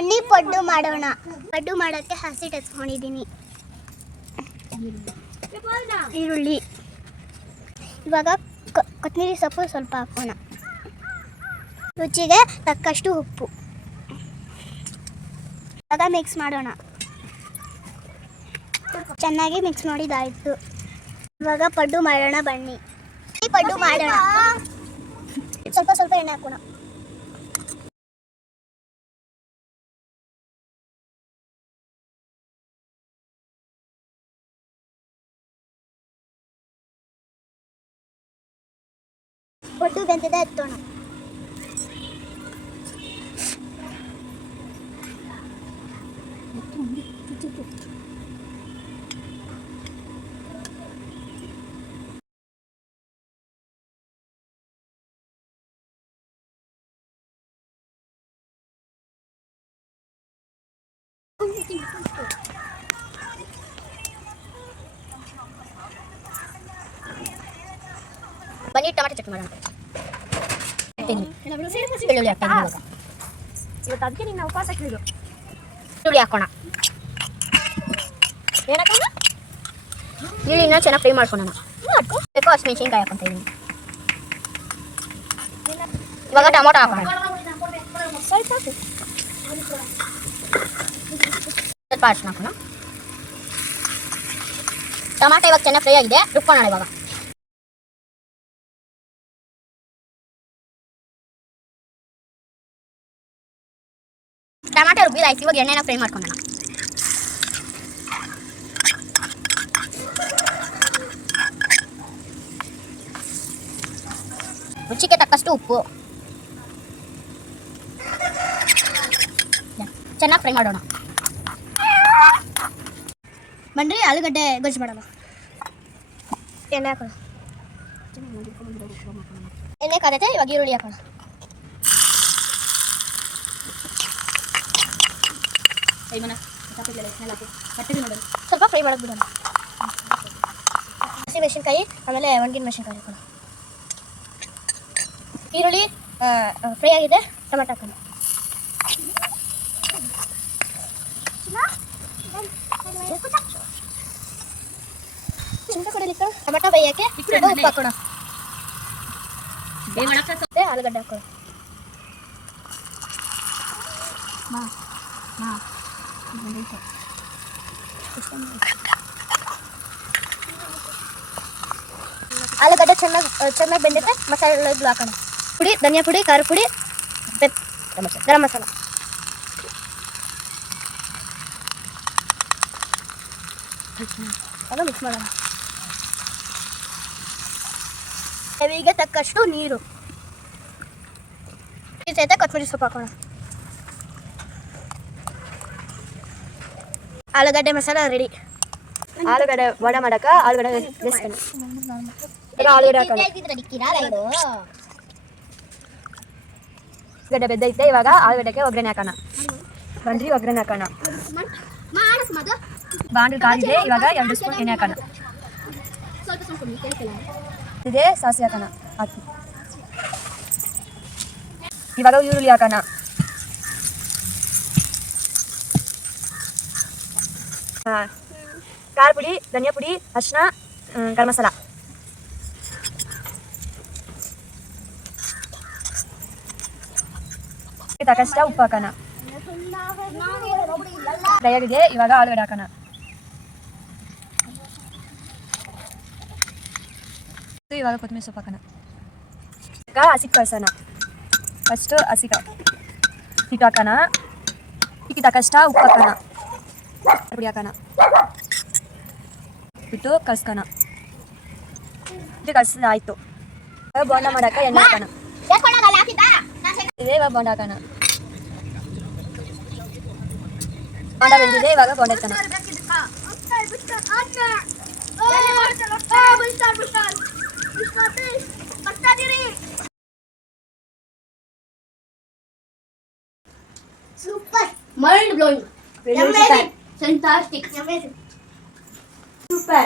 ಬನ್ನಿ ಪಡ್ಡು ಮಾಡೋಣ. ಪಡ್ಡು ಮಾಡೋಕ್ಕೆ ಹಸಿ ಹಚ್ಕೊಂಡಿದ್ದೀನಿ. ಈರುಳ್ಳಿ, ಇವಾಗ ಕೊತ್ತಂಬರಿ ಸೊಪ್ಪು ಸ್ವಲ್ಪ ಹಾಕೋಣ. ರುಚಿಗೆ ತಕ್ಕಷ್ಟು ಉಪ್ಪು. ಇವಾಗ ಮಿಕ್ಸ್ ಮಾಡೋಣ. ಚೆನ್ನಾಗಿ ಮಿಕ್ಸ್ ಮಾಡಿದಾಯಿತು. ಇವಾಗ ಪಡ್ಡು ಮಾಡೋಣ ಬನ್ನಿ. ಪಡ್ಡು ಮಾಡೋಣ. ಸ್ವಲ್ಪ ಸ್ವಲ್ಪ ಎಣ್ಣೆ ಹಾಕೋಣ. ಪಡ್ಡು ಬೆಂದಿದೆ ಎತ್ತೋಣ. ಬನ್ನಿ ಟೊಮೆಟೊ ಚಟ್ನಿ ಮಾಡೋಣ. ಬೆಳ್ಳುಳ್ಳಿ ಹಾಕ್ತೀನಿ ಇವಾಗ. ಇವತ್ತು ಅದಕ್ಕೆ ನೀನು ಉಪವಾಸ ಕೇಳಿದ್ರು. ಈರುಳ್ಳಿ ಹಾಕೋಣ. ಏನಕ್ಕ ಈರುಳ್ಳಿನ ಚೆನ್ನಾಗಿ ಫ್ರೈ ಮಾಡ್ಕೊಳ್ಳೋಣ. ಬೇಕೋ ಹಸಿಮೆಣಸಿನ್ಕಾಯಿ ಹಾಕೊಂತ ಇದ್ದೀನಿ. ಇವಾಗ ಟೊಮೊಟೊ ಹಾಕೋಣ. ಸ್ವಲ್ಪ ಅರಿಶಿನ ಹಾಕೋಣ. ಟೊಮಾಟೊ ಇವಾಗ ಚೆನ್ನಾಗಿ ಫ್ರೈ ಆಗಿದೆ, ರುಬ್ಕೊಳ್ಳೋಣ ಇವಾಗ. ಟೊಮಾಟೊ ರುಬ್ಬಿದಾಯ್ತು, ಇವಾಗ ಎಣ್ಣೆನ ಫ್ರೈ ಮಾಡ್ಕೊಳ್ಳೋಣ. ರುಚಿಗೆ ತಕ್ಕಷ್ಟು ಉಪ್ಪು. ಚೆನ್ನಾಗಿ ಫ್ರೈ ಮಾಡೋಣ. ಬನ್ರಿ ಆಲೂಗಡ್ಡೆ ಗೊಜ್ಜು ಮಾಡೋಣ. ಎಣ್ಣೆ ಹಾಕೋಣ. ಎಣ್ಣೆ ಕಾದೈತೆ, ಇವಾಗ ಈರುಳ್ಳಿ ಹಾಕೋಣ. ಸ್ವಲ್ಪ ಫ್ರೈ ಮಾಡೋದು ಬಿಡೋಣ. ಹಸಿ ಮೆಣಸಿನ್ಕಾಯಿ ಆಮೇಲೆ ಒಣಗಿನ ಮೆಣಸಿನ್ಕಾಯಿ ಹಾಕೋಣ. ಈರುಳ್ಳಿ ಫ್ರೈ ಆಗಿದೆ, ಟೊಮೆಟೊ ಹಾಕೋಣ. ಟೊಮೆಟೊ ಬೇಯಕ್ಕೆ ಉಪ್ಪು ಹಾಕೋಣ. ಆಲೂಗಡ್ಡೆ ಹಾಕೋಣ. ಆಲೂಗಡ್ಡೆ ಚೆನ್ನಾಗಿ ಬೆಂದಿದೆ. ಮಸಾಲೆ ಹಾಕೋಣ. ಪುಡಿ, ಧನಿಯಾ ಪುಡಿ, ಖಾರ ಪುಡಿ, ಗರಂ ಮಸಾಲ. ಎಲ್ಲ ಮಿಕ್ಸ್ ಮಾಡೋಣ. ಗ್ರೇವಿಗೆ ತಕ್ಕಷ್ಟು ನೀರು ಸಹಿತ ಕೊತ್ತಂಬರಿ ಸೊಪ್ಪು ಹಾಕೋಣ. ಆಲೂಗಡ್ಡೆ ಮಸಾಲ ರೆಡಿ. ಆಲೂಗಡ್ಡೆ ವಡೆ ಮಾಡಕ ಆಲೂಗಡ್ಡೆ ಬೇಯಿಸ್ಕೊಂಡು ಆಲೂಗಡ್ಡೆ ಹಾಕೋಣ. ಗಡ್ಡೆ ಬೆದ್ದೈತೆ, ಇವಾಗ ಆಲೂಗಡ್ಡೆಗೆ ಒಗ್ಗರಣೆ ಹಾಕೋಣ. ಬನ್ರಿ ಒಗ್ಗರಣೆ ಹಾಕೋಣ. ಬಾಂಡ್ಲಿ ಕಾದಿದೆ, ಇವಾಗ 2 ಸ್ಪೂನ್ ಎಣ್ಣೆ ಹಾಕೋಣ. ಇದೆ ಸಾಸಿವೆ ಹಾಕೋಣ. ಹಾಕಿ ಇವಾಗ ಈರುಳ್ಳಿ ಹಾಕೋಣ. ಖಾರ ಪುಡಿ, ಧನಿಯಾ ಪುಡಿ, ಅರಿಶಿನ, ಗರಂ ಮಸಾಲ. ತಕ್ಕಷ್ಟ ಉಪ್ಪು ಹಾಕೋಣ. ದಯಾಗಿದೆ, ಇವಾಗ ಆಲೂಗಡ್ಡೆ ಹಾಕೋಣ. ಇವಾಗ ಕೊತ್ತಂಬರಿ ಸೊಪ್ಪು ಹಾಕೋಣ. ಹಸಿಟ್ಟು ಕಳ್ಸೋಣ. ಫಸ್ಟು ಹಸಿಟ್ಟು ಹಾಕೋಣ. ಇದಕ್ಕೆ ತಕ್ಕಷ್ಟ ಉಪ್ಪು ಹಾಕೋಣ. ಪುಡಿ ಹಾಕೋಣ. ಬಿಟ್ಟು ಕಳ್ಸ್ಕೋಣ. ಇದು ಕಳ್ಸಿದಾಯ್ತು. ಬೋಂಡ ಮಾಡಕ್ಕೆ ಎಣ್ಣೆ ಹಾಕೋಣ. ಇದೆ, ಇವಾಗ ಬೋಂಡ ಹಾಕೋಣ. ಬೋಂಡ ಬೆಂದಿದೆ, ಇವಾಗ ಬೋಂಡ ಹಾಕೋಣ. Super. Mind blowing. Amazing. Fantastic. Amazing. Super.